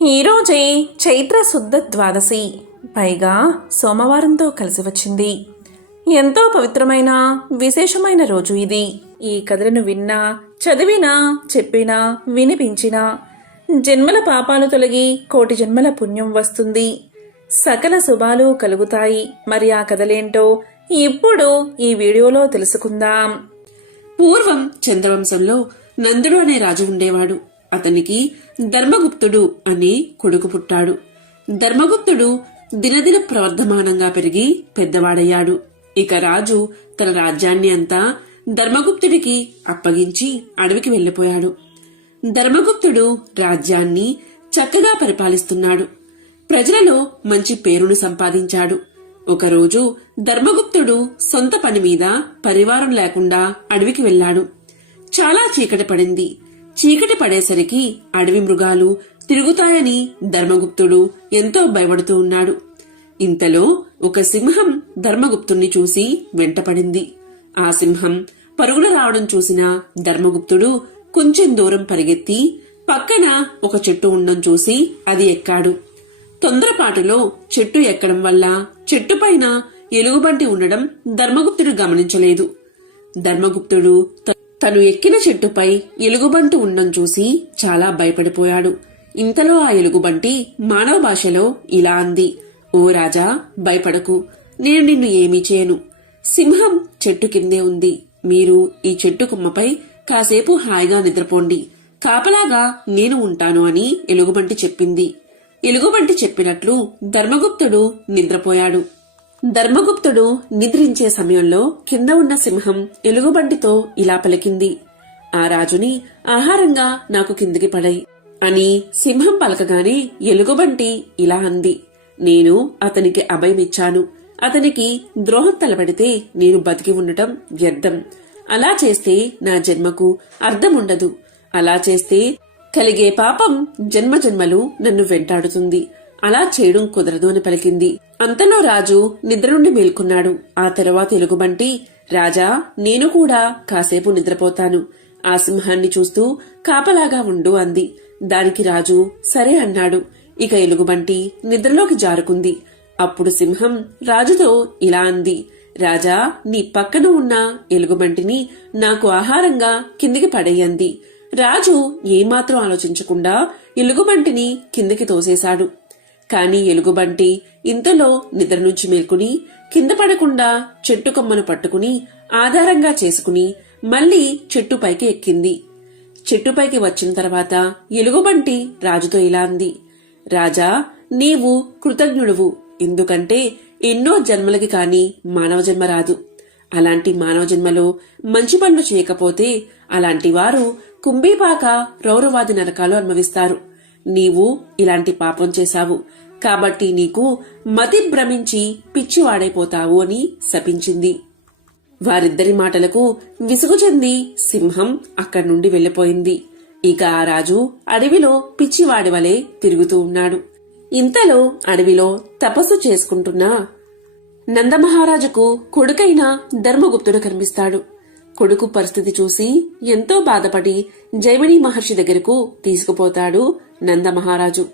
ఈరోజే చైత్ర శుద్ధ ద్వాదశి, పైగా సోమవారంతో కలిసి వచ్చింది. ఎంతో పవిత్రమైన విశేషమైన రోజు ఇది. ఈ కథలను విన్నా, చదివినా, చెప్పినా, వినిపించినా జన్మల పాపాలు తొలగి కోటి జన్మల పుణ్యం వస్తుంది, సకల శుభాలు కలుగుతాయి. మరి ఆ కథలేంటో ఇప్పుడు ఈ వీడియోలో తెలుసుకుందాం. పూర్వం చంద్రవంశంలో నందుడు అనే రాజు ఉండేవాడు. అతనికి ధర్మగుప్తుడు అనే కొడుకు పుట్టాడు. ధర్మగుప్తుడు దినదిన ప్రవర్ధమానంగా పెరిగి పెద్దవాడయ్యాడు. ఇక రాజు తన రాజ్యాన్ని అంతా ధర్మగుప్తుడికి అప్పగించి అడవికి వెళ్లిపోయాడు. ధర్మగుప్తుడు రాజ్యాన్ని చక్కగా పరిపాలిస్తున్నాడు. ప్రజలలో మంచి పేరును సంపాదించాడు. ఒకరోజు ధర్మగుప్తుడు సొంత పని మీద పరివారం లేకుండా అడవికి వెళ్లాడు. చాలా చీకటి పడింది. చీకటి పడేసరికి అడవి మృగాలు తిరుగుతాయని ధర్మగుప్తుడు ఎంతో భయపడుతూ ఉన్నాడు. ఇంతలో ఒక సింహం ధర్మగుప్తుణ్ణి చూసి వెంటపడింది. ఆ సింహం పరుగున రావడం చూసిన ధర్మగుప్తుడు కొంచెం దూరం పరిగెత్తి పక్కన ఒక చెట్టు ఉండడం చూసి అది ఎక్కాడు. తొందరపాటులో చెట్టు ఎక్కడం వల్ల చెట్టుపైన ఎలుగుబంటి ఉండడం ధర్మగుప్తుడు గమనించలేదు. ధర్మగుప్తుడు తను ఎక్కిన చెట్టుపై ఎలుగుబంటి ఉండడం చూసి చాలా భయపడిపోయాడు. ఇంతలో ఆ ఎలుగుబంటి మానవ భాషలో ఇలా అంది: ఓ రాజా, భయపడకు, నేను నిన్ను ఏమీ చేయను. సింహం చెట్టు కిందే ఉంది. మీరు ఈ చెట్టు కొమ్మపై కాసేపు హాయిగా నిద్రపోండి. కాపలాగా నేను ఉంటాను అని ఎలుగుబంటి చెప్పింది. ఎలుగుబంటి చెప్పినట్లు ధర్మగుప్తుడు నిద్రపోయాడు. ధర్మగుప్తుడు నిద్రించే సమయంలో కింద ఉన్న సింహం ఎలుగుబంటితో ఇలా పలికింది: ఆ రాజుని ఆహారంగా నాకు కిందికి పడై అని సింహం పలకగానే ఎలుగుబంటి ఇలా అంది: నేను అతనికి అభయమిచ్చాను. అతనికి ద్రోహం తలపెడితే నేను బతికి ఉండటం వ్యర్థం. అలా చేస్తే నా జన్మకు అర్థముండదు. అలా చేస్తే కలిగే పాపం జన్మజన్మలు నన్ను వెంటాడుతుంది. అలా చేయడం కుదరదు అని పలికింది. అంతలో రాజు నిద్ర నుండి మేల్కొన్నాడు. ఆ తరువాత ఎలుగుబంటి: రాజా, నేను కూడా కాసేపు నిద్రపోతాను. ఆ సింహాన్ని చూస్తూ కాపలాగా ఉండు అంది. దానికి రాజు సరే అన్నాడు. ఇక ఎలుగుబంటి నిద్రలోకి జారుకుంది. అప్పుడు సింహం రాజుతో ఇలా అంది: రాజా, నీ పక్కన ఉన్న ఎలుగుబంటిని నాకు ఆహారంగా కిందికి పడేయంది. రాజు ఏమాత్రం ఆలోచించకుండా ఎలుగుబంటిని కిందికి తోసేశాడు. కాని ఎలుగుబంటి ఇంతలో నిద్ర నుంచి మేల్కుని కింద పడకుండా చెట్టు కొమ్మను పట్టుకుని ఆధారంగా చేసుకుని మళ్లీ చెట్టుపైకి ఎక్కింది. చెట్టుపైకి వచ్చిన తర్వాత ఎలుగుబంటి రాజుతో ఇలా అంది: రాజా, నీవు కృతజ్ఞుడువు. ఎందుకంటే ఎన్నో జన్మలకి కాని మానవ జన్మ రాదు. అలాంటి మానవ జన్మలో మంచి పనులు చేయకపోతే అలాంటి వారు కుంభీపాక రౌరవాది నరకాలు అనుభవిస్తారు. నీవు ఇలాంటి పాపం చేశావు కాబట్టి నీకు మతి భ్రమించి పిచ్చివాడైపోతావు అని శపించింది. వారిద్దరి మాటలకు విసుగు చెంది సింహం అక్కడి నుండి వెళ్లిపోయింది. ఇక ఆ రాజు అడవిలో పిచ్చివాడి వలె తిరుగుతూ ఉన్నాడు. ఇంతలో అడవిలో తపస్సు చేసుకుంటున్న నందమహారాజుకు కొడుకైన ధర్మగుప్తుడు కనిపిస్తాడు. కొడుకు పరిస్థితి చూసి ఎంతో బాధపడి జైమిని మహర్షి దగ్గరకు తీసుకుపోతాడు నందమహారాజు.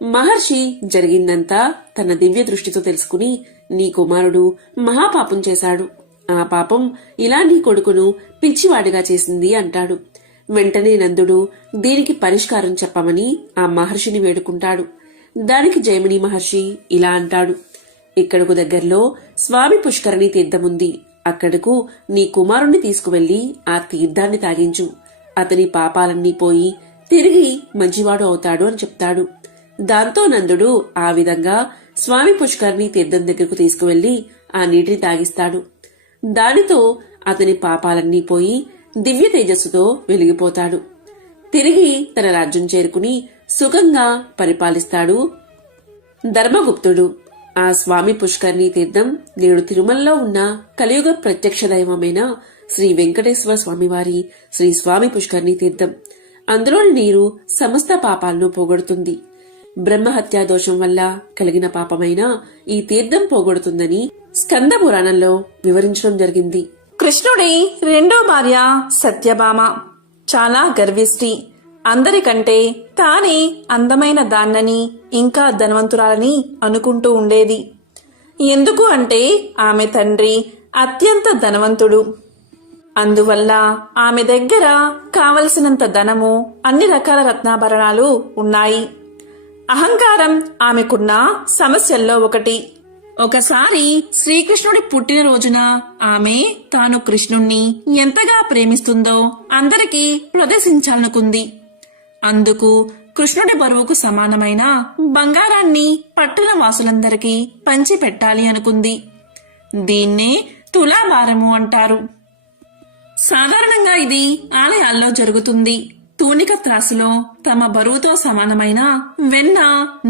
మహర్షి జరిగిందంతా తన దివ్య దృష్టితో తెలుసుకుని, నీ కుమారుడు మహాపాపం చేశాడు. ఆ పాపం ఇలా నీ కొడుకును పిచ్చివాడిగా చేసింది అంటాడు. వెంటనే నందుడు దీనికి పరిష్కారం చెప్పమని ఆ మహర్షిని వేడుకుంటాడు. దానికి జైమిని మహర్షి ఇలా అంటాడు: ఇక్కడకు దగ్గరలో స్వామి పుష్కరిణి తీర్థముంది. అక్కడకు నీ కుమారుణ్ణి తీసుకువెళ్లి ఆ తీర్థాన్ని తాగించు. అతని పాపాలన్నీ పోయి తిరిగి మంచివాడు అవుతాడు అని చెప్తాడు. దాంతో నందుడు ఆ విధంగా స్వామి పుష్కరిణి తీర్థం దగ్గరకు తీసుకువెళ్లి ఆ నీటిని తాగిస్తాడు. దానితో అతని పాపాలన్నీ పోయి దివ్య తేజస్సుతో వెలిగిపోతాడు. తిరిగి తన రాజ్యం చేరుకుని సుఖంగా పరిపాలిస్తాడు ధర్మగుప్తుడు. ఆ స్వామి పుష్కరిణి తీర్థం నేడు తిరుమలలో ఉన్న కలియుగ ప్రత్యక్ష దైవమైన శ్రీ వెంకటేశ్వర స్వామివారి శ్రీ స్వామి పుష్కరిణి తీర్థం. అందులోని నీరు సమస్త పాపాలను పోగొడుతుంది. బ్రహ్మహత్యా దోషం వల్ల కలిగిన పాపమైన ఈ తీర్థం పోగొడుతుందని స్కంద పురాణంలో వివరించడం జరిగింది. కృష్ణుడి రెండో భార్య సత్యభామ చాలా గర్విష్టి. అందరికంటే తానే అందమైన దాన్నని ఇంకా ధనవంతురాలని అనుకుంటూ ఉండేది. ఎందుకు అంటే ఆమె తండ్రి అత్యంత ధనవంతుడు. అందువల్ల ఆమె దగ్గర కావలసినంత ధనము, అన్ని రకాల రత్నాభరణాలు ఉన్నాయి. అహంకారం ఆమెకున్న సమస్యల్లో ఒకటి. ఒకసారి శ్రీకృష్ణుడి పుట్టినరోజున ఆమె తాను కృష్ణుణ్ణి ఎంతగా ప్రేమిస్తుందో అందరికీ ప్రదర్శించాలనుకుంది. అందుకు కృష్ణుడి బరువుకు సమానమైన బంగారాన్ని పట్టణ వాసులందరికీ పంచి పెట్టాలి అనుకుంది. దీన్నే తులాభారము అంటారు. సాధారణంగా ఇది ఆలయాల్లో జరుగుతుంది. తూనిక త్రాసులో తమ బరువుతో సమానమైన వెన్న,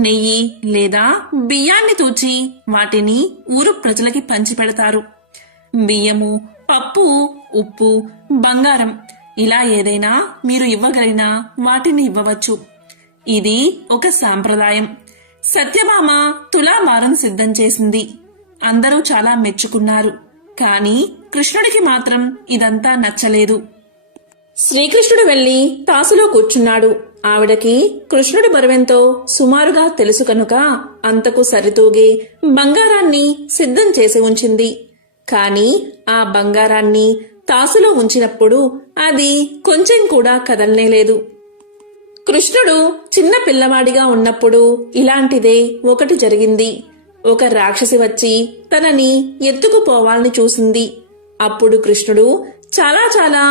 నెయ్యి లేదా బియ్యాన్ని తూచి వాటిని ఊరు ప్రజలకి పంచిపెడతారు. బియ్యము, పప్పు, ఉప్పు, బంగారం ఇలా ఏదైనా మీరు ఇవ్వగలిగిన వాటిని ఇవ్వవచ్చు. ఇది ఒక సాంప్రదాయం. సత్యభామ తులాభారం సిద్ధం చేసింది. అందరూ చాలా మెచ్చుకున్నారు. కాని కృష్ణుడికి మాత్రం ఇదంతా నచ్చలేదు. శ్రీకృష్ణుడు వెళ్లి తాసులో కూర్చున్నాడు. ఆవిడకి కృష్ణుడి బరువెంతో సుమారుగా తెలుసు కనుక అంతకు సరితూగే బంగారాన్ని సిద్ధం చేసి ఉంచింది. కాని ఆ బంగారాన్ని తాసులో ఉంచినప్పుడు అది కొంచెం కూడా కదలనేలేదు. కృష్ణుడు చిన్న పిల్లవాడిగా ఉన్నప్పుడు ఇలాంటిదే ఒకటి జరిగింది. ఒక రాక్షసి వచ్చి తనని ఎత్తుకుపోవాలని చూసింది. అప్పుడు కృష్ణుడు చాలా చాలా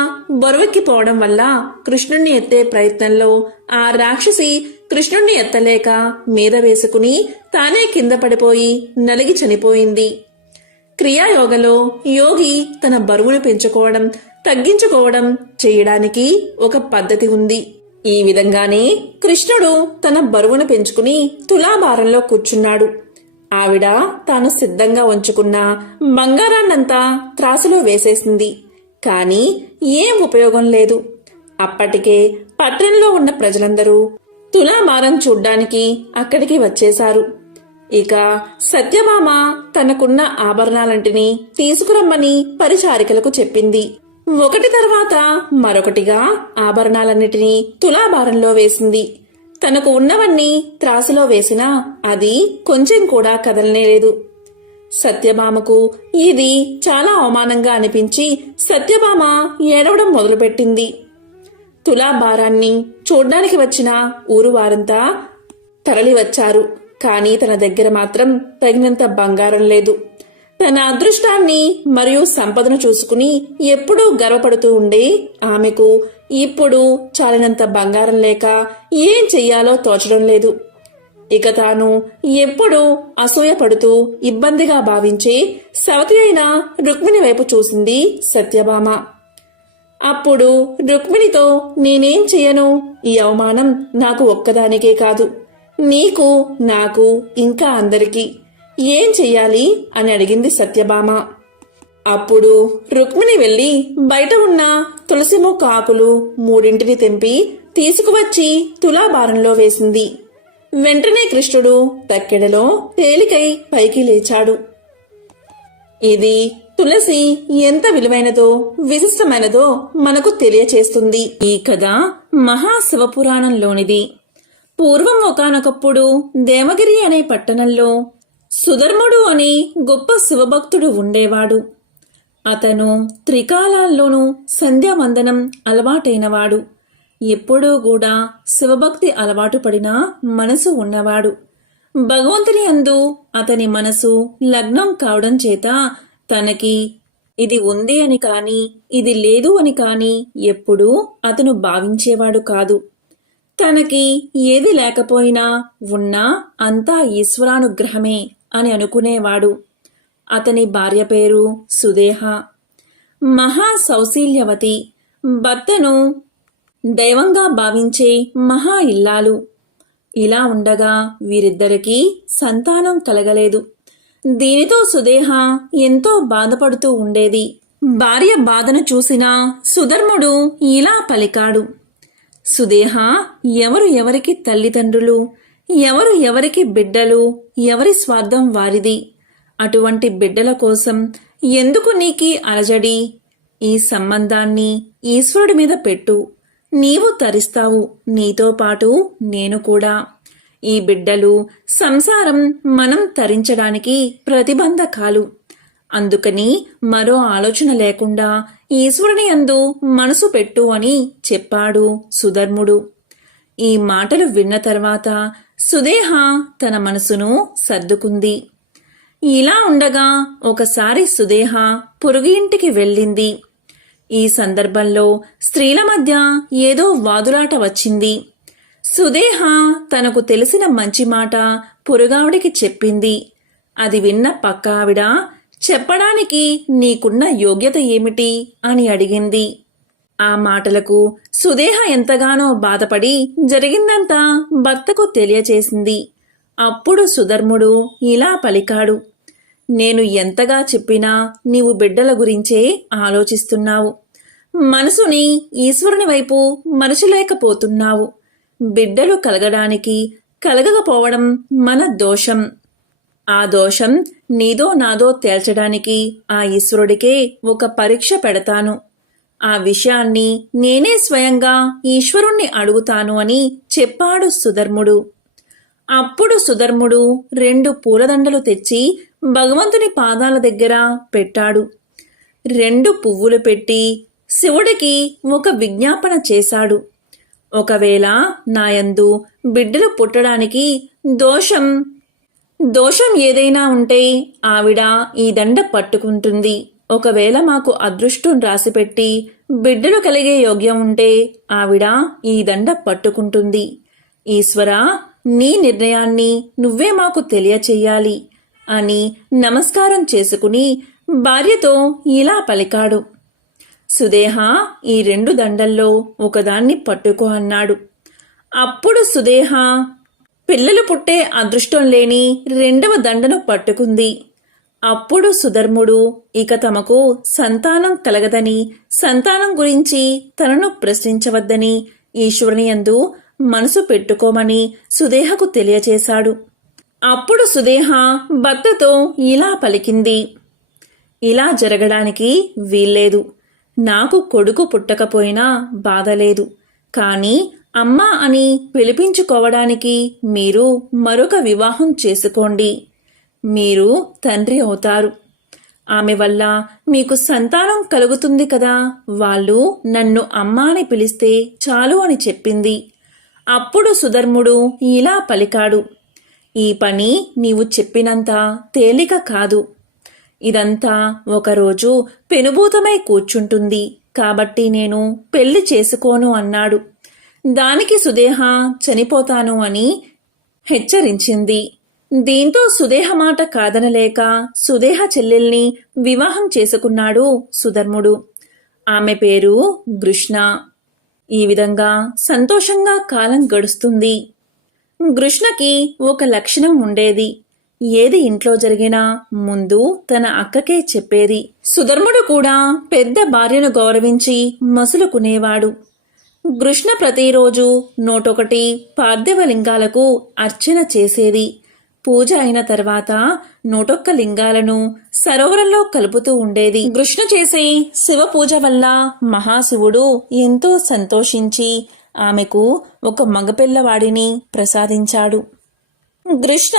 బరువెక్కిపోవడం వల్ల కృష్ణుణ్ణి ఎత్తే ప్రయత్నంలో ఆ రాక్షసి కృష్ణుణ్ణి ఎత్తలేక మీద వేసుకుని తానే కింద పడిపోయి నలిగి చనిపోయింది. క్రియాయోగలో యోగి తన బరువును పెంచుకోవడం, తగ్గించుకోవడం చేయడానికి ఒక పద్ధతి ఉంది. ఈ విధంగానే కృష్ణుడు తన బరువును పెంచుకుని తులాభారంలో కూర్చున్నాడు. ఆవిడ తాను సిద్ధంగా ఉంచుకున్న బంగారాన్నంతా త్రాసులో వేసేసింది. కాని ఏం ఉపయోగం లేదు. అప్పటికే పట్టణంలో ఉన్న ప్రజలందరూ తులాభారం చూడ్డానికి అక్కడికి వచ్చేశారు. ఇక సత్యభామ తనకున్న ఆభరణాలంటిని తీసుకురమ్మని పరిచారికలకు చెప్పింది. ఒకటి తర్వాత మరొకటిగా ఆభరణాలన్నిటినీ తులాభారంలో వేసింది. తనకు ఉన్నవన్నీ త్రాసులో వేసినా అది కొంచెం కూడా కదలనేలేదు. సత్యభామకు ఇది చాలా అవమానంగా అనిపించి సత్యభామ ఏడవడం మొదలుపెట్టింది. తులాభారాన్ని చూడ్డానికి వచ్చిన ఊరు వారంతా తరలి వచ్చారు. కాని తన దగ్గర మాత్రం తగినంత బంగారం లేదు. తన అదృష్టాన్ని మరియు సంపదను చూసుకుని ఎప్పుడూ గర్వపడుతూ ఉండే ఆమెకు ఇప్పుడు చాలినంత బంగారం లేక ఏం చెయ్యాలో తోచడం లేదు. ఇక తాను ఎప్పుడూ అసూయపడుతూ ఇబ్బందిగా భావించే సవతి అయిన రుక్మిణి వైపు చూసింది సత్యభామ. అప్పుడు రుక్మిణితో, నేనేం చెయ్యను? ఈ అవమానం నాకు ఒక్కదానికే కాదు, నీకు, నాకు, ఇంకా అందరికీ. ఏం చెయ్యాలి అని అడిగింది సత్యభామ. అప్పుడు రుక్మిణి వెళ్లి బయట ఉన్న తులసి మొక్క ఆకులు 3 తెంపి తీసుకువచ్చి తులాభారంలో వేసింది. వెంటనే కృష్ణుడు తక్కెడలో తేలికై పైకి లేచాడు. ఇది తులసి ఎంత విలువైనదో, విశిష్టమైనదో మనకు తెలియచేస్తుంది. ఈ కథ మహాశివపురాణంలోనిది. పూర్వం ఒకానొకప్పుడు దేవగిరి అనే పట్టణంలో సుధర్ముడు అనే గొప్ప శివభక్తుడు ఉండేవాడు. అతను త్రికాలాల్లోనూ సంధ్యావందనం అలవాటైనవాడు. ఎప్పుడూ కూడా శివభక్తి అలవాటు పడిన మనసు ఉన్నవాడు. భగవంతుని యందు అతని మనసు లగ్నం కావడం చేత తనకి ఇది ఉంది అని కాని, ఇది లేదు అని కాని ఎప్పుడూ అతను భావించేవాడు కాదు. తనకి ఏది లేకపోయినా ఉన్నా అంతా ఈశ్వరానుగ్రహమే అని అనుకునేవాడు. అతని భార్య పేరు సుదేహ. మహా సౌశీల్యవతి, భర్తను దైవంగా భావించే మహా ఇల్లాలు. ఇలా ఉండగా వీరిద్దరికీ సంతానం కలగలేదు. దీనితో సుదేహ ఎంతో బాధపడుతూ ఉండేది. భార్య బాధను చూసిన సుధర్ముడు ఇలా పలికాడు, సుదేహ, ఎవరు ఎవరికి తల్లిదండ్రులు, ఎవరు ఎవరికి బిడ్డలు, ఎవరి స్వార్థం వారిది. అటువంటి బిడ్డల కోసం ఎందుకు నీకీ అలజడి? ఈ సంబంధాన్ని ఈశ్వరుడి మీద పెట్టు. నీవు తరిస్తావు, నీతో పాటు నేను కూడా. ఈ బిడ్డలు, సంసారం మనం తరించడానికి ప్రతిబంధకాలు. అందుకని మరో ఆలోచన లేకుండా ఈశ్వరుని యందు మనసు పెట్టు అని చెప్పాడు సుధర్ముడు. ఈ మాటలు విన్న తర్వాత సుదేహ తన మనసును సర్దుకుంది. ఇలా ఉండగా ఒకసారి సుదేహ పొరుగు ఇంటికి వెళ్ళింది. ఈ సందర్భంలో స్త్రీల మధ్య ఏదో వాదులాట వచ్చింది. సుదేహ తనకు తెలిసిన మంచి మాట పొరుగావిడికి చెప్పింది. అది విన్న పక్క ఆవిడ, చెప్పడానికి నీకున్న యోగ్యత ఏమిటి అని అడిగింది. ఆ మాటలకు సుదేహ ఎంతగానో బాధపడి జరిగిందంతా భర్తకు తెలియచేసింది. అప్పుడు సుధర్ముడు ఇలా పలికాడు, నేను ఎంతగా చెప్పినా నీవు బిడ్డల గురించే ఆలోచిస్తున్నావు. మనసుని ఈశ్వరుని వైపు మరచలేకపోతున్నావు. బిడ్డలు కలగకపోవడం మన దోషం. ఆ దోషం నీదో నాదో తేల్చడానికి ఆ ఈశ్వరుడికే ఒక పరీక్ష పెడతాను. ఆ విషయాన్ని నేనే స్వయంగా ఈశ్వరుణ్ణి అడుగుతాను అని చెప్పాడు సుధర్ముడు. అప్పుడు సుధర్ముడు 2 పూలదండలు తెచ్చి భగవంతుని పాదాల దగ్గర పెట్టాడు. 2 పువ్వులు పెట్టి శివుడికి ఒక విజ్ఞాపన చేశాడు. ఒకవేళ నాయందు బిడ్డలు పుట్టడానికి దోషం ఏదైనా ఉంటే ఆవిడ ఈ దండ పట్టుకుంటుంది. ఒకవేళ మాకు అదృష్టం రాసిపెట్టి బిడ్డలు కలిగే యోగ్యం ఉంటే ఆవిడ ఈ దండ పట్టుకుంటుంది. ఈశ్వరా, నీ నిర్ణయాన్ని నువ్వే మాకు తెలియచెయ్యాలి అని నమస్కారం చేసుకుని భార్యతో ఇలా పలికాడు. సుదేహ, ఈ 2 దండల్లో ఒకదాన్ని పట్టుకో అన్నాడు. అప్పుడు సుదేహ పిల్లలు పుట్టే అదృష్టం లేని 2వ దండను పట్టుకుంది. అప్పుడు సుధర్ముడు ఇక తమకు సంతానం కలగదని, సంతానం గురించి తనను ప్రశ్నించవద్దని, ఈశ్వరుని యందు మనసు పెట్టుకోమని సుదేహకు తెలియచేశాడు. అప్పుడు సుదేహ భర్తతో ఇలా పలికింది, ఇలా జరగడానికి వీల్లేదు. నాకు కొడుకు పుట్టకపోయినా బాధలేదు. కాని అమ్మా అని పిలిపించుకోవడానికి మీరు మరొక వివాహం చేసుకోండి. మీరు తండ్రి అవుతారు. ఆమె వల్ల మీకు సంతానం కలుగుతుంది కదా. వాళ్ళు నన్ను అమ్మా అని పిలిస్తే చాలు అని చెప్పింది. అప్పుడు సుధర్ముడు ఇలా పలికాడు, ఈ పని నీవు చెప్పినంత తేలిక కాదు. ఇదంతా ఒకరోజు పెనుభూతమై కూర్చుంటుంది. కాబట్టి నేను పెళ్లి చేసుకోను అన్నాడు. దానికి సుదేహ చనిపోతాను అని హెచ్చరించింది. దీంతో సుదేహ మాట కాదనలేక సుదేహ చెల్లెల్ని వివాహం చేసుకున్నాడు సుధర్ముడు. ఆమె పేరు గృష్ణ. ఈ విధంగా సంతోషంగా కాలం గడుస్తుంది. గృష్ణకి ఒక లక్షణం ఉండేది. ఏది ఇంట్లో జరిగినా ముందు తన అక్కకే చెప్పేది. సుధర్ముడు కూడా పెద్ద భార్యను గౌరవించి మసులుకునేవాడు. గృష్ణ ప్రతిరోజు 101 పార్థివ లింగాలకు అర్చన చేసేది. పూజ అయిన తర్వాత 101 లింగాలను సరోవరంలో కలుపుతూ ఉండేది. గృష్ణ చేసే శివ పూజ వల్ల మహాశివుడు ఎంతో సంతోషించి ఆమెకు ఒక మగపిల్లవాడిని ప్రసాదించాడు. గృష్ణ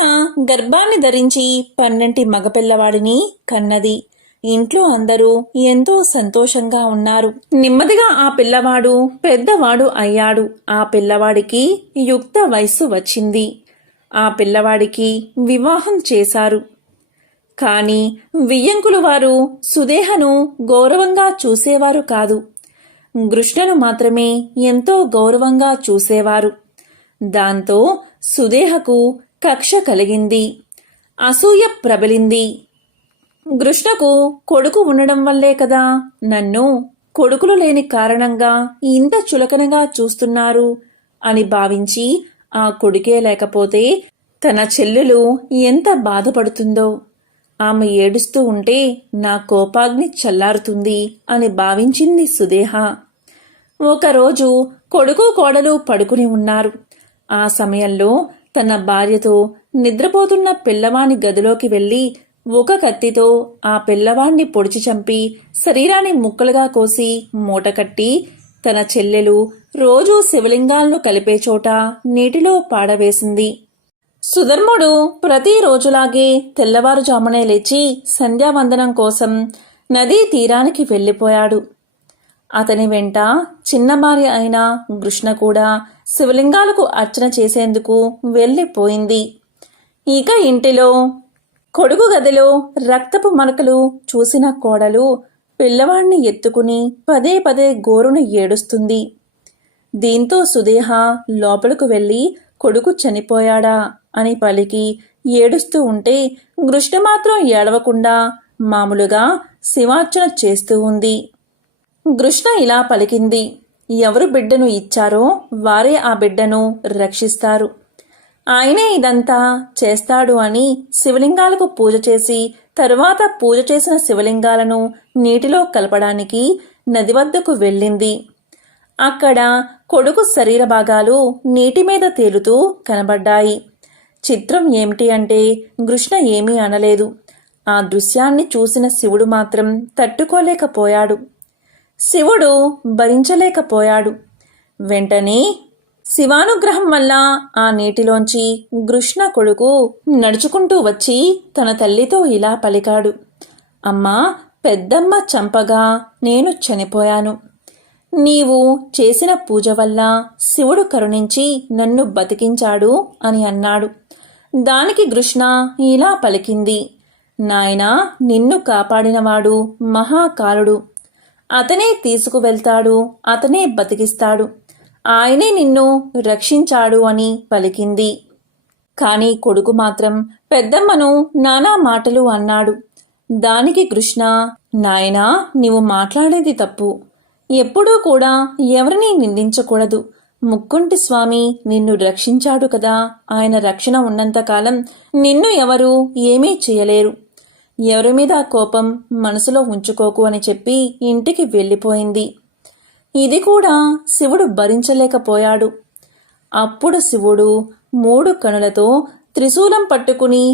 గర్భాన్ని ధరించి 12 మగపిల్లవాడిని కన్నది. ఇంట్లో అందరూ ఎంతో సంతోషంగా ఉన్నారు. నెమ్మదిగా ఆ పిల్లవాడు పెద్దవాడు అయ్యాడు. ఆ పిల్లవాడికి యుక్త వయస్సు వచ్చింది. ఆ పిల్లవాడికి వివాహం చేశారు. కాని వియ్యంకులు వారు సుదేహను గౌరవంగా చూసేవారు కాదు. గృష్ణను మాత్రమే ఎంతో గౌరవంగా చూసేవారు. దాంతో సుదేహకు కక్ష కలిగింది. అసూయ ప్రబలింది. గృష్ణకు కొడుకు ఉండడం వల్లే కదా నన్ను కొడుకులు లేని కారణంగా ఇంత చులకనగా చూస్తున్నారు అని భావించి ఆ కొడుకే లేకపోతే తన చెల్లెలు ఎంత బాధపడుతుందో. ఆమె ఏడుస్తూ ఉంటే నా కోపాగ్ని చల్లారుతుంది అని భావించింది సుదేహ. ఒకరోజు కొడుకు కోడలు పడుకుని ఉన్నారు. ఆ సమయంలో తన భార్యతో నిద్రపోతున్న పిల్లవాని గదిలోకి వెళ్లి ఒక కత్తితో ఆ పిల్లవాణ్ణి పొడిచి చంపి శరీరాన్ని ముక్కలుగా కోసి మూటకట్టి తన చెల్లెలు రోజూ శివలింగాలను కలిపే చోట నీటిలో పాడవేసింది. సుధర్ముడు ప్రతిరోజులాగే తెల్లవారుజామునే లేచి సంధ్యావందనం కోసం నదీ తీరానికి వెళ్ళిపోయాడు. అతని వెంట చిన్న భార్య అయిన కృష్ణ కూడా శివలింగాలకు అర్చన చేసేందుకు వెళ్ళిపోయింది. ఇక ఇంటిలో కొడుకు గదిలో రక్తపు మరకలు చూసిన కోడలు పిల్లవాడిని ఎత్తుకుని పదే పదే గోరును ఏడుస్తుంది. దీంతో సుదేహ లోపలకు వెళ్ళి కొడుకు చనిపోయాడా అని పలికి ఏడుస్తూ ఉంటే కృష్ణ మాత్రం ఏడవకుండా మామూలుగా శివార్చన చేస్తూ ఉంది. కృష్ణ ఇలా పలికింది, ఎవరు బిడ్డను ఇచ్చారో వారే ఆ బిడ్డను రక్షిస్తారు. ఆయనే ఇదంతా చేస్తాడు అని శివలింగాలకు పూజ చేసి తరువాత పూజ చేసిన శివలింగాలను నీటిలో కలపడానికి నది వద్దకు వెళ్ళింది. అక్కడ కొడుకు శరీర భాగాలు నీటి మీద తేలుతూ కనబడ్డాయి. చిత్రం ఏమిటి అంటే కృష్ణ ఏమీ అనలేదు. ఆ దృశ్యాన్ని చూసిన శివుడు మాత్రం తట్టుకోలేకపోయాడు. శివుడు భరించలేకపోయాడు. వెంటనే శివానుగ్రహం వల్ల ఆ నీటిలోంచి కృష్ణ కొడుకు నడుచుకుంటూ వచ్చి తన తల్లితో ఇలా పలికాడు, అమ్మా, పెద్దమ్మ చంపగా నేను చనిపోయాను. నీవు చేసిన పూజ వల్ల శివుడు కరుణించి నన్ను బతికించాడు అని అన్నాడు. దానికి కృష్ణ ఇలా పలికింది, నాయనా, నిన్ను కాపాడినవాడు మహాకాలుడు. అతనే తీసుకువెళ్తాడు, అతనే బతికిస్తాడు. ఆయనే నిన్ను రక్షించాడు అని పలికింది. కాని కొడుకు మాత్రం పెద్దమ్మను నానా మాటలు అన్నాడు. దానికి కృష్ణ, నాయనా, నీవు మాట్లాడేది తప్పు. ఎప్పుడూ కూడా ఎవరినీ నిందించకూడదు. ముక్కుంటి స్వామి నిన్ను రక్షించాడు కదా, ఆయన రక్షణ ఉన్నంతకాలం నిన్ను ఎవరూ ఏమీ చేయలేరు. ఎవరి మీద కోపం మనసులో ఉంచుకోకు అని చెప్పి ఇంటికి వెళ్ళిపోయింది. ఇది కూడా శివుడు భరించలేకపోయాడు. అప్పుడు శివుడు 3 కనులతో త్రిశూలం పట్టుకుని,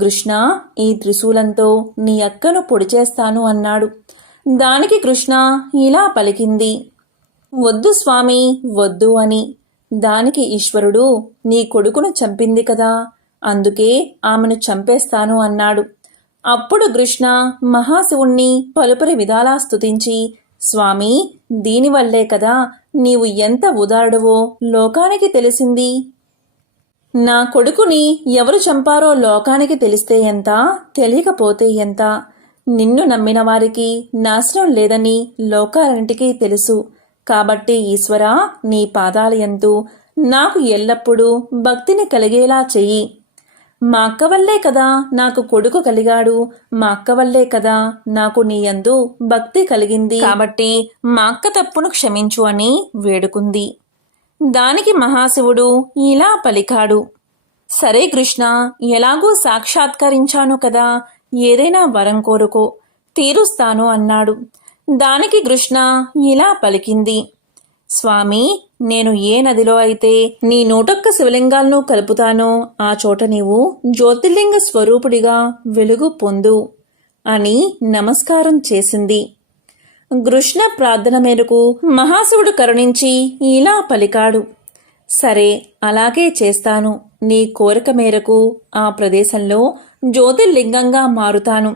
కృష్ణ, ఈ త్రిశూలంతో నీ అక్కను పొడి చేస్తాను అన్నాడు. దానికి కృష్ణ ఇలా పలికింది, వద్దు స్వామి, వద్దు అని. దానికి ఈశ్వరుడు, నీ కొడుకును చంపింది కదా, అందుకే ఆమెను చంపేస్తాను అన్నాడు. అప్పుడు కృష్ణ మహాశివుణ్ణి పలుపరి విధాలా స్తుతించి, స్వామి, దీనివల్లే కదా నీవు ఎంత ఉదారుడవో లోకానికి తెలిసింది. నా కొడుకుని ఎవరు చంపారో లోకానికి తెలిస్తే ఎంత, తెలియకపోతే ఎంత. నిన్ను నమ్మిన వారికి నాశనం లేదని లోకాలంటికీ తెలుసు. కాబట్టి ఈశ్వరా, నీ పాదాలయందు నాకు ఎల్లప్పుడూ భక్తిని కలిగేలా చెయ్యి. మా అక్క వల్లే కదా నాకు కొడుకు కలిగాడు, మా అక్క వల్లే కదా నాకు నీ యందు భక్తి కలిగింది, కాబట్టి మా అక్క తప్పును క్షమించు అని వేడుకుంది. దానికి మహాశివుడు ఇలా పలికాడు, సరే కృష్ణ, ఎలాగూ సాక్షాత్కరించాను కదా, ఏదైనా వరం కోరుకో, తీరుస్తాను అన్నాడు. దానికి కృష్ణ ఇలా పలికింది, స్వామి, నేను ఏ నదిలో అయితే నీ 101 శివలింగాలను కలుపుతానో ఆ చోట నీవు జ్యోతిర్లింగ స్వరూపుడిగా వెలుగు పొందు అని నమస్కారం చేసింది. కృష్ణ ప్రార్థన మేరకు మహాశివుడు కరుణించి ఇలా పలికాడు, సరే, అలాగే చేస్తాను. నీ కోరిక మేరకు ఆ ప్రదేశంలో జ్యోతిర్లింగంగా మారుతాను.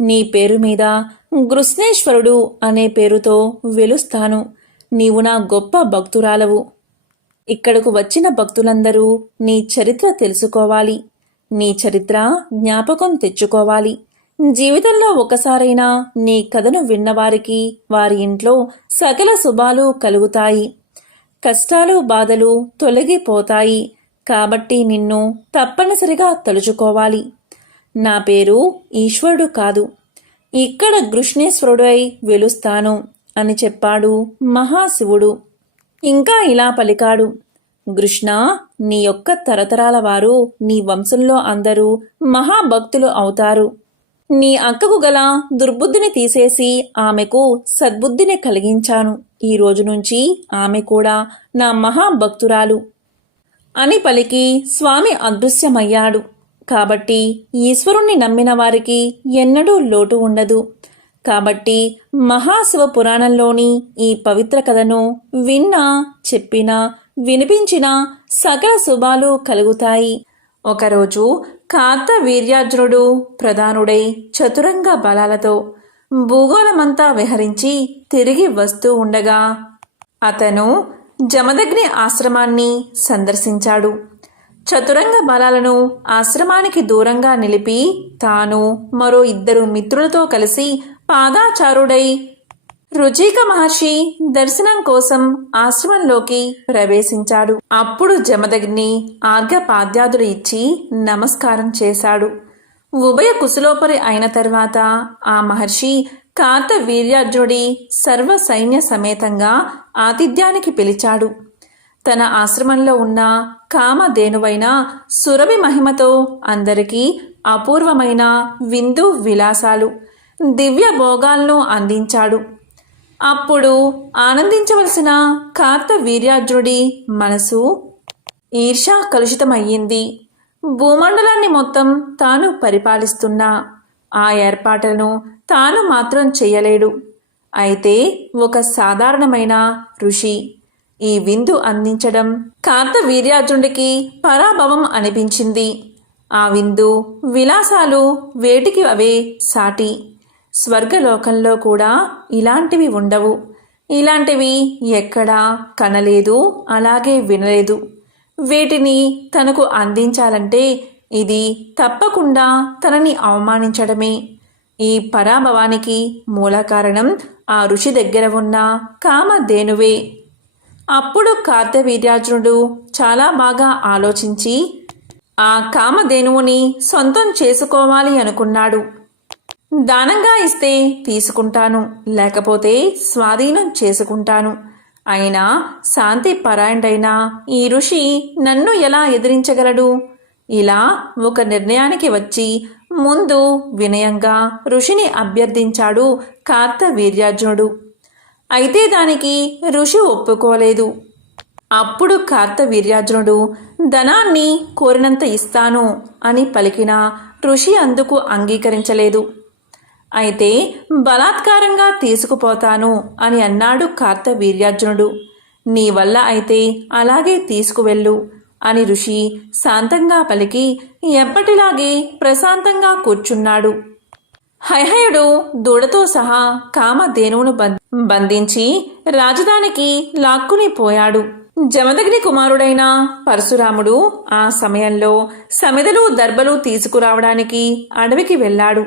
నీ పేరు మీద కృష్ణేశ్వరుడు అనే పేరుతో వెలుస్తాను. నీవు నా గొప్ప భక్తురాలవు. ఇక్కడకు వచ్చిన భక్తులందరూ నీ చరిత్ర తెలుసుకోవాలి. నీ చరిత్ర జ్ఞాపకం తెచ్చుకోవాలి. జీవితంలో ఒకసారైనా నీ కథను విన్నవారికి వారి ఇంట్లో సకల శుభాలు కలుగుతాయి. కష్టాలు బాధలు తొలగిపోతాయి. కాబట్టి నిన్ను తప్పనిసరిగా తలుచుకోవాలి. నా పేరు ఈశ్వరుడు కాదు, ఇక్కడ కృష్ణేశ్వరుడై వెలుస్తాను అని చెప్పాడు మహాశివుడు. ఇంకా ఇలా పలికాడు, కృష్ణ, నీ యొక్క తరతరాల వారు నీ వంశంలో అందరూ మహాభక్తులు అవుతారు. నీ అక్కకు గల దుర్బుద్ధిని తీసేసి ఆమెకు సద్బుద్ధిని కలిగించాను. ఈ రోజు నుంచి ఆమె కూడా నా మహాభక్తురాలు అని పలికి స్వామి అదృశ్యమయ్యాడు. కాబట్టి ఈశ్వరుణ్ణి నమ్మిన వారికి ఎన్నడూ లోటు ఉండదు. కాబట్టి మహాశివ పురాణంలోని ఈ పవిత్ర కథను విన్నా, చెప్పినా, వినిపించినా సకల శుభాలు కలుగుతాయి. ఒకరోజు కార్తవీర్యార్జునుడు ప్రధానుడై చతురంగ బలాలతో భూగోళమంతా విహరించి తిరిగి వస్తూ ఉండగా అతను జమదగ్ని ఆశ్రమాన్ని సందర్శించాడు. చతురంగ బలాలను ఆశ్రమానికి దూరంగా నిలిపి తాను మరో 2 మిత్రులతో కలిసి పాదాచారుడై రుచిక మహర్షి దర్శనం కోసం ఆశ్రమంలోకి ప్రవేశించాడు. అప్పుడు జమదగ్ని ఆర్ఘపాద్యాదులు ఇచ్చి నమస్కారం చేశాడు. ఉభయ కుశలోపరి అయిన తర్వాత ఆ మహర్షి కార్తవీర్యార్జునుడి సర్వ సైన్య సమేతంగా ఆతిథ్యానికి పిలిచాడు. తన ఆశ్రమంలో ఉన్న కామధేనువైన సురభి మహిమతో అందరికీ అపూర్వమైన విందు విలాసాలు, దివ్య భోగాలను అందించాడు. అప్పుడు ఆనందించవలసిన కార్తవీర్యార్జునుడి మనసు ఈర్ష్యా కలుషితమయ్యింది. భూమండలాన్ని మొత్తం తాను పరిపాలిస్తున్నా ఆ ఏర్పాట్లను తాను మాత్రం చెయ్యలేడు. అయితే ఒక సాధారణమైన ఋషి ఈ విందు అందించడం కార్తవీర్యార్జునుడికి పరాభవం అనిపించింది. ఆ విందు విలాసాలు వేటికి అవే సాటి. స్వర్గలోకంలో కూడా ఇలాంటివి ఉండవు. ఇలాంటివి ఎక్కడా కనలేదు, అలాగే వినలేదు. వీటిని తనకు అందించాలంటే ఇది తప్పకుండా తనని అవమానించడమే. ఈ పరాభవానికి మూల కారణం ఆ ఋషి దగ్గర ఉన్న కామధేనువే. అప్పుడు కార్తవీర్యార్జునుడు చాలా బాగా ఆలోచించి ఆ కామధేనువుని సొంతం చేసుకోవాలి అనుకున్నాడు. దానంగా ఇస్తే తీసుకుంటాను, లేకపోతే స్వాధీనం చేసుకుంటాను. అయినా శాంతి పరాయణుడైన ఈ ఋషి నన్ను ఎలా ఎదిరించగలడు? ఇలా ఒక నిర్ణయానికి వచ్చి ముందు వినయంగా ఋషిని అభ్యర్థించాడు కార్తవీర్యార్జునుడు. అయితే దానికి ఋషి ఒప్పుకోలేదు. అప్పుడు కార్తవీర్యార్జునుడు ధనాన్ని కోరినంత ఇస్తాను అని పలికిన ఋషి అందుకు అంగీకరించలేదు. అయితే బలాత్కారంగా తీసుకుపోతాను అని అన్నాడు కార్తవీర్యార్జునుడు. నీ వల్ల అయితే అలాగే తీసుకువెళ్ళు అని ఋషి శాంతంగా పలికి ఎప్పటిలాగే ప్రశాంతంగా కూర్చున్నాడు. హైహయుడు దూడతో సహా కామధేనువును బంధించి రాజధానికి లాక్కుని పోయాడు. జమదగ్ని కుమారుడైన పరశురాముడు ఆ సమయంలో సమిదలు దర్భలు తీసుకురావడానికి అడవికి వెళ్ళాడు.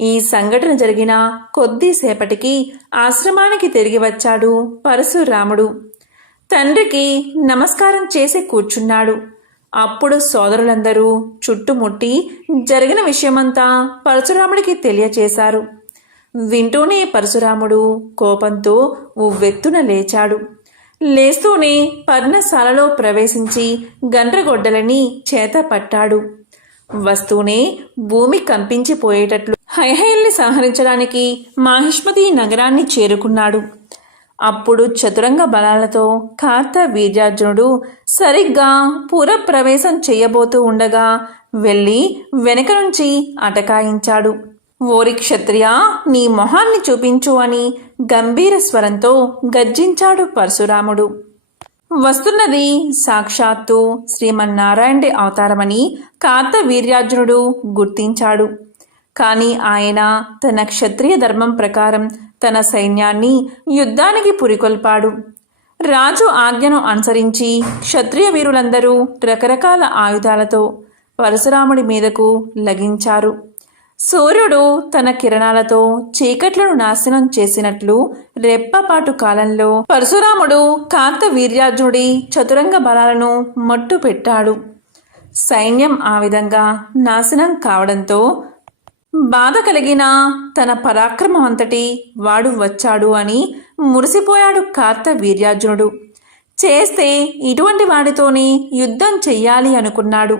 ఈ సంఘటన జరిగిన కొద్దిసేపటికి ఆశ్రమానికి తిరిగి వచ్చాడు పరశురాముడు. తండ్రికి నమస్కారం చేసి కూర్చున్నాడు. అప్పుడు సోదరులందరూ చుట్టుముట్టి జరిగిన విషయమంతా పరశురాముడికి తెలియచేశారు. వింటూనే పరశురాముడు కోపంతో ఉవ్వెత్తున లేచాడు. లేస్తూనే పర్ణశాలలో ప్రవేశించి గండ్రగొడ్డలని చేత పట్టాడు. వస్తూనే భూమి కంపించిపోయేటట్లు హైహయుల్ని సంహరించడానికి మాహిష్మతి నగరాన్ని చేరుకున్నాడు. అప్పుడు చతురంగ బలాలతో కార్తవీర్యార్జునుడు సరిగ్గా పురప్రవేశం చెయ్యబోతూ ఉండగా వెళ్ళి వెనక నుంచి అటకాయించాడు. ఓరి క్షత్రియా, నీ మొహాన్ని చూపించు అని గంభీర స్వరంతో గర్జించాడు పరశురాముడు. వస్తున్నది సాక్షాత్తు శ్రీమన్నారాయణుడి అవతారమని కార్తవీర్యార్జునుడు గుర్తించాడు. కాని ఆయన తన క్షత్రియ ధర్మం ప్రకారం తన సైన్యాన్ని యుద్ధానికి పురికొల్పాడు. రాజు ఆజ్ఞను అనుసరించి క్షత్రియ వీరులందరూ రకరకాల ఆయుధాలతో పరశురాముడి మీదకు లగించారు. సూర్యుడు తన కిరణాలతో చీకట్లను నాశనం చేసినట్లు రెప్పపాటు కాలంలో పరశురాముడు కార్తవీర్యార్జునుడి చతురంగ బలాలను మట్టు పెట్టాడు. సైన్యం ఆ విధంగా నాశనం కావడంతో బాధ కలిగిన తన పరాక్రమమంతటి వాడు వచ్చాడు అని మురిసిపోయాడు కార్తవీర్యార్జునుడు. చేస్తే ఇటువంటి వాడితోనే యుద్ధం చెయ్యాలి అనుకున్నాడు.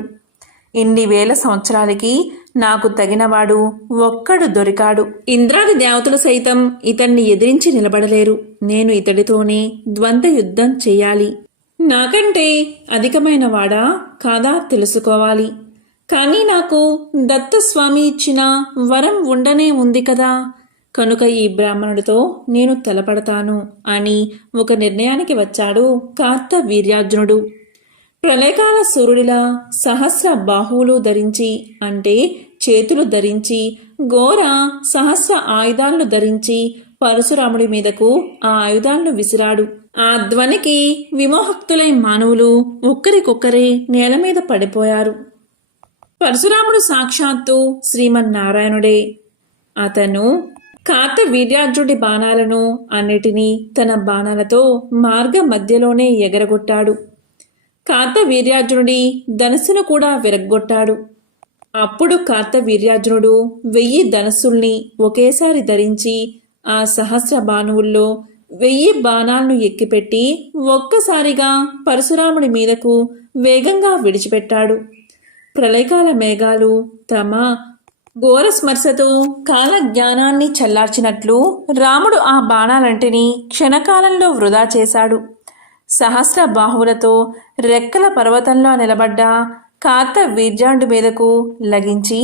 ఇన్ని వేల సంవత్సరాలకి నాకు తగినవాడు ఒక్కడు దొరికాడు. ఇంద్రాది దేవతలు సైతం ఇతన్ని ఎదిరించి నిలబడలేరు. నేను ఇతడితోనే ద్వంద్వ యుద్ధం చెయ్యాలి. నాకంటే అధికమైన వాడా కాదా తెలుసుకోవాలి. కానీ నాకు దత్తస్వామి ఇచ్చిన వరం ఉండనే ఉంది కదా. కనుక ఈ బ్రాహ్మణుడితో నేను తలపడతాను అని ఒక నిర్ణయానికి వచ్చాడు కార్తవీర్యార్జునుడు. ప్రళయకాల సూర్యుడిలా సహస్ర బాహువులు ధరించి, అంటే చేతులు ధరించి, ఘోర సహస్ర ఆయుధాలను ధరించి పరశురాముడి మీదకు ఆ ఆయుధాలను విసిరాడు. ఆ ధ్వనికి విమోహక్తులై మానవులు ఒక్కరికొక్కరే నేల మీద పడిపోయారు. పరశురాముడు సాక్షాత్తు శ్రీమన్నారాయణుడే. అతను కార్తవీర్యార్జునుడి బాణాలను అన్నిటినీ తన బాణాలతో మార్గ మధ్యలోనే ఎగరగొట్టాడు. కార్తవీర్యార్జునుడి ధనుస్సును కూడా విరగ్గొట్టాడు. అప్పుడు కార్తవీర్యార్జునుడు 1000 ధనుస్సుల్ని ఒకేసారి ధరించి ఆ సహస్ర బాణువుల్లో 1000 బాణాలను ఎక్కిపెట్టి ఒక్కసారిగా పరశురాముడి మీదకు వేగంగా విడిచిపెట్టాడు. ప్రళయకాల మేఘాలు తమ ఘోర స్మర్శతో కాల జ్ఞానాన్ని చల్లార్చినట్లు రాముడు ఆ బాణాలంటిని క్షణకాలంలో వృధా చేశాడు. సహస్ర బాహువులతో రెక్కల పర్వతంలో నిలబడ్డ కార్తవీర్యార్జునుడి మీదకు లగించి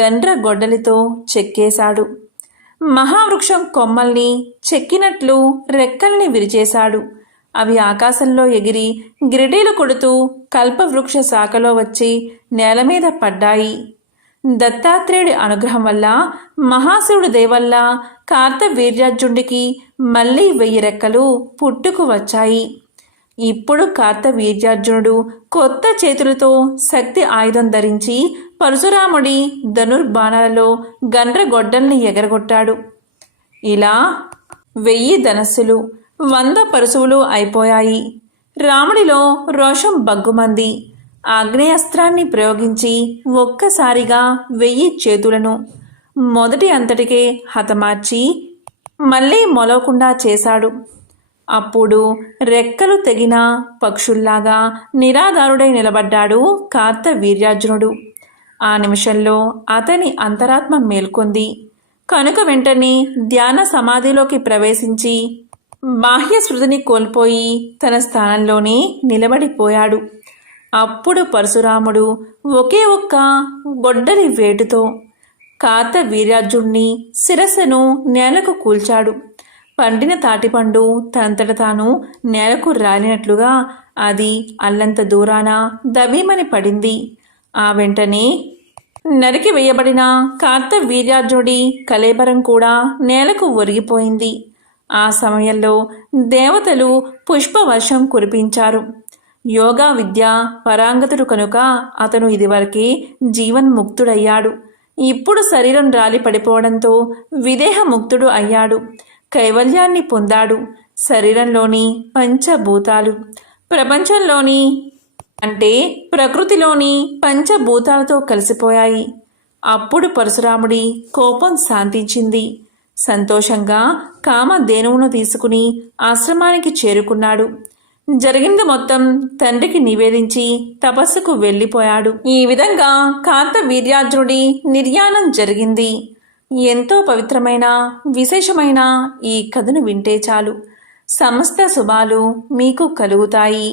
గండ్ర గొడ్డలితో చెక్కేశాడు. మహావృక్షం కొమ్మల్ని చెక్కినట్లు రెక్కల్ని విరిచేశాడు. అవి ఆకాశంలో ఎగిరి గిరిటీలు కొడుతూ కల్పవృక్ష శాఖలో వచ్చి నేల మీద పడ్డాయి. దత్తాత్రేయుడి అనుగ్రహం వల్ల, మహాశివుడి దయవల్ల కార్తవీర్యార్జునుడికి మళ్ళీ 1000 రెక్కలు పుట్టుకు వచ్చాయి. ఇప్పుడు కార్తవీర్యార్జునుడు కొత్త చేతులతో శక్తి ఆయుధం ధరించి పరశురాముడి ధనుర్బాణాలలో గండ్రగొడ్డల్ని ఎగరగొట్టాడు. ఇలా 1000 ధనస్సులు 100 పరశువులు అయిపోయాయి. రాముడిలో రోషం బగ్గుమంది. ఆగ్నేయాస్త్రాన్ని ప్రయోగించి ఒక్కసారిగా 1000 చేతులను మొదటి అంతటికే హతమార్చి మళ్ళీ మొలవకుండా చేశాడు. అప్పుడు రెక్కలు తెగిన పక్షుల్లాగా నిరాధారుడై నిలబడ్డాడు కార్తవీర్యార్జునుడు. ఆ నిమిషంలో అతని అంతరాత్మ మేల్కొంది. కనుక వెంటనే ధ్యాన సమాధిలోకి ప్రవేశించి బాహ్య శృతిని కోల్పోయి తన స్థానంలోనే నిలబడిపోయాడు. అప్పుడు పరశురాముడు ఒకే ఒక్క గొడ్డలి వేటుతో కార్తవీర్యార్జునుడి శిరస్సును నేలకు కూల్చాడు. పండిన తాటిపండు తనంతట తాను నేలకు రాలినట్లుగా అది అల్లంత దూరాన దవీమని పడింది. ఆ వెంటనే నరికి వేయబడిన కార్తవీర్యార్జునుడి కళేబరం కూడా నేలకు ఒరిగిపోయింది. ఆ సమయంలో దేవతలు పుష్పవర్షం కురిపించారు. యోగా విద్య పరాంగతుడు కనుక అతను ఇదివరకే జీవన్ముక్తుడయ్యాడు. ఇప్పుడు శరీరం రాలి పడిపోవడంతో విదేహముక్తుడు అయ్యాడు. కైవల్యాన్ని పొందాడు. శరీరంలోని పంచభూతాలు ప్రపంచంలోని అంటే ప్రకృతిలోని పంచభూతాలతో కలిసిపోయాయి. అప్పుడు పరశురాముడి కోపం శాంతించింది. సంతోషంగా కామధేనువును తీసుకుని ఆశ్రమానికి చేరుకున్నాడు. జరిగింది మొత్తం తండ్రికి నివేదించి తపస్సుకు వెళ్ళిపోయాడు. ఈ విధంగా కార్తవీర్యార్జునుడి నిర్యాణం జరిగింది. ఎంతో పవిత్రమైన విశేషమైన ఈ కథను వింటే చాలు, సమస్త శుభాలు మీకు కలుగుతాయి.